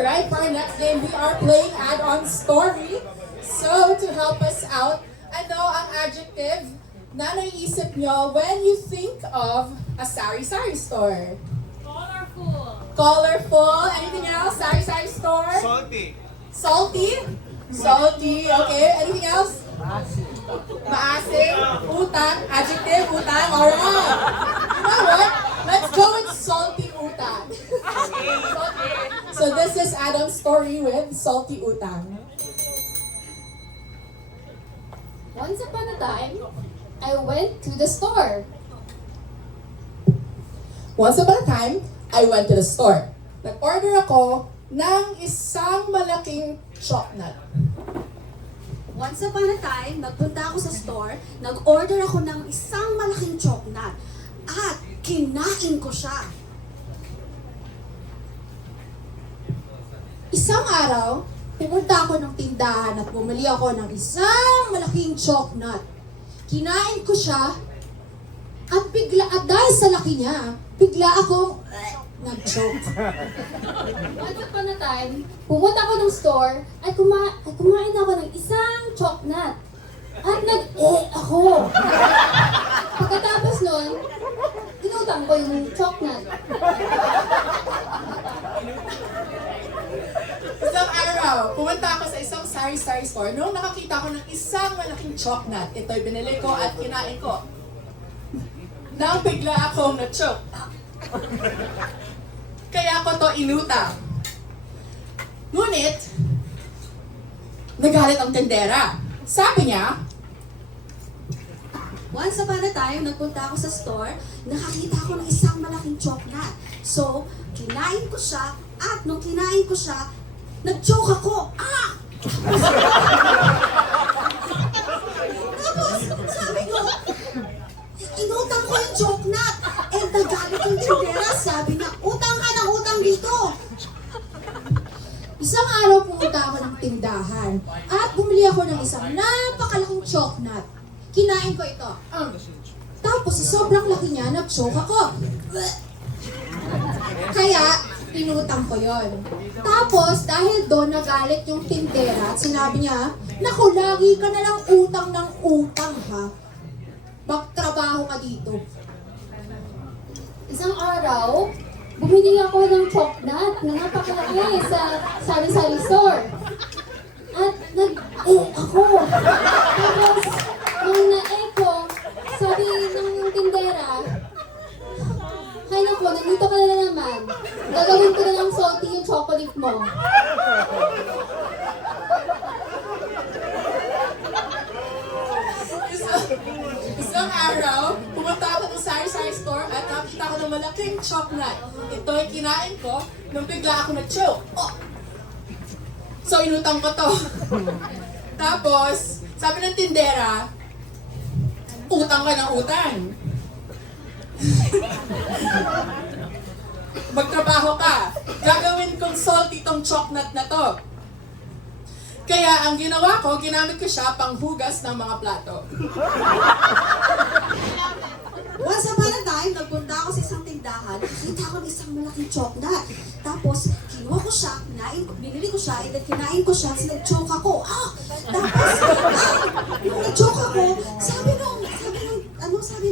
Alright, for our next game, we are playing add-on story. So, to help us out, ano ang adjective na naiisip nyo when you think of a sari-sari store? Colorful. Colorful. Anything else? Sari-sari store? Salty. Salty? Salty. Okay. Anything else? Maasim. Utang. Adjective. Utang. Alright. You know what? Let's go with salty utang. So this is add-on story with salty utang. Once upon a time, I went to the store. Once upon a time, I went to the store. Nag-order ako ng isang malaking chocolate. Once upon a time, nagpunta ako sa store, nag-order ako ng isang malaking chocolate at kinain ko siya. Isang araw, pumunta ako ng tindahan at bumili ako ng isang malaking chocolate. Kinain ko siya at dahil sa laki niya, bigla akong nag-choke. Once upon a time, pumunta ako ng store at kumain ako ng isang chocolate. At ako. Pagkatapos nun, inutang ko yung chocolate. Isang araw, pumunta ako sa isang sari-sari store. Noong nakakita ko ng isang malaking chocolate, ito'y binili ko at kinain ko. Nang bigla akong na-choke. Kaya ko to inutang. Ngunit, nagalit ang tendera. Sabi niya, Once upon a time, nagpunta ako sa store, nakakita ako ng isang malaking chocolate. So, kinain ko siya, at nung kinain ko siya, nag-choke ako. Ah! Tapos, sabi ko, inutang ko yung chocolate. And nagalit yung tindera, sabi niya, utang ka ng utang dito. Isang araw pumunta ako ng tindahan at bumili ako ng isang napakalaking chocolate. Kinain ko ito. Tapos sa sobrang laki niya, nag-choke ako. Kaya, tinutang ko yon. Tapos, dahil doon nagalit yung tindera at sinabi niya, naku, lagi ka na lang utang ng utang ha. Magtrabaho ka dito. Isang araw, bumili ako ng chocolate na napakalaki sa sari-sari store. At ako. Tapos, nung ko, sabi ng tindera, hay naku, nandito ka na naman. Gagawin ko na ng salty yung chocolate mo. isang araw, pumunta ako ng sari-sari store at nakita ko ng malaking chocolate. Ito'y kinain ko nung bigla ako na-choke. Oh! So, inutang ko to. Tapos, sabi ng tindera, utang ka ng utang. Magtrabaho ka. Gagawin kong salty tong chocolate na to. Kaya ang ginawa ko, ginamit ko siya panghugas ng mga plato. Once upon a time, nagpunta ako sa isang tindahan, nakita ko ng isang malaking chocolate. Tapos, kinuha ko siya, binili ko siya, and then kinain ko siya, tapos nag-choke ako. Tapos, nung nag-choke ako, sabi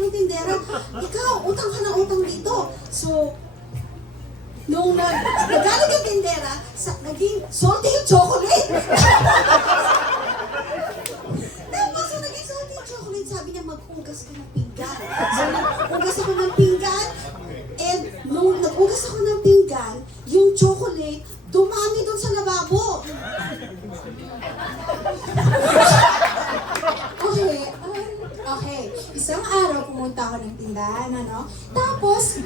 nung tindera, ikaw, utang ka ng utang dito. So, nung nagalit yung tindera, naging salty yung chocolate. Tapos, nung naging salty yung chocolate, sabi niya, maghugas ka ng pinggan. So, naghugas ako ng pinggan, and nung naghugas ako ng pinggan, yung chocolate, dumami doon sa lababo. Okay. Isang araw pumunta ako ng tindahan, ano? Tapos,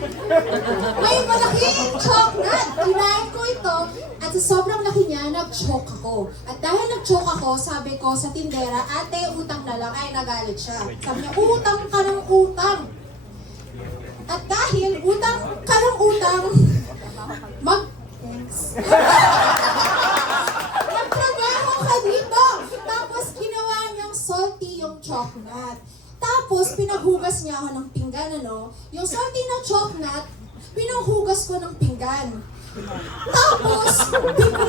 may malaking chocolate. Kinain ko ito at sa sobrang laki niya, nag-choke ako. At dahil nag-choke ako, sabi ko sa tindera, ate, utang na lang. Ay, nagalit siya. Sabi niya, utang ka ng utang. At dahil utang ka ng utang, magtrabaho ka dito. Tapos, ginawa niyang salty yung chocolate. Tapos, pinaghugas niya ako ng pinggan, ano? Yung salty na chocolate, pinaghugas ko ng pinggan. Tapos, bigla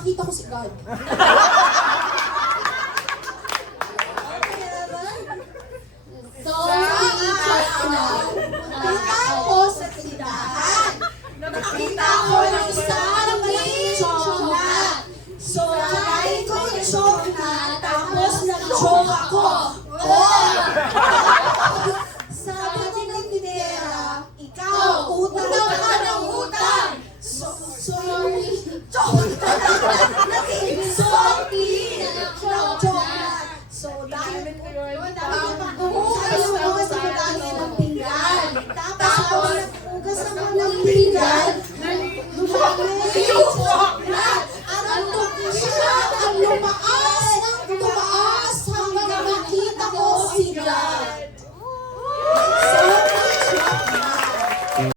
nakita ko si God. Sorry, choknat. Tapos sa tindahan, nakita ko ng isang green choknat. So, try ko yung choknat, tapos nag-choke ako. Sabi ng tindera, ikaw, utang ka ng utang. Sorry. Choknat. Naging sorry. Choknat. So, dahil hugas ako dahil ng pinggan. Tapos, hugas ako ng pinggan. Lumamig.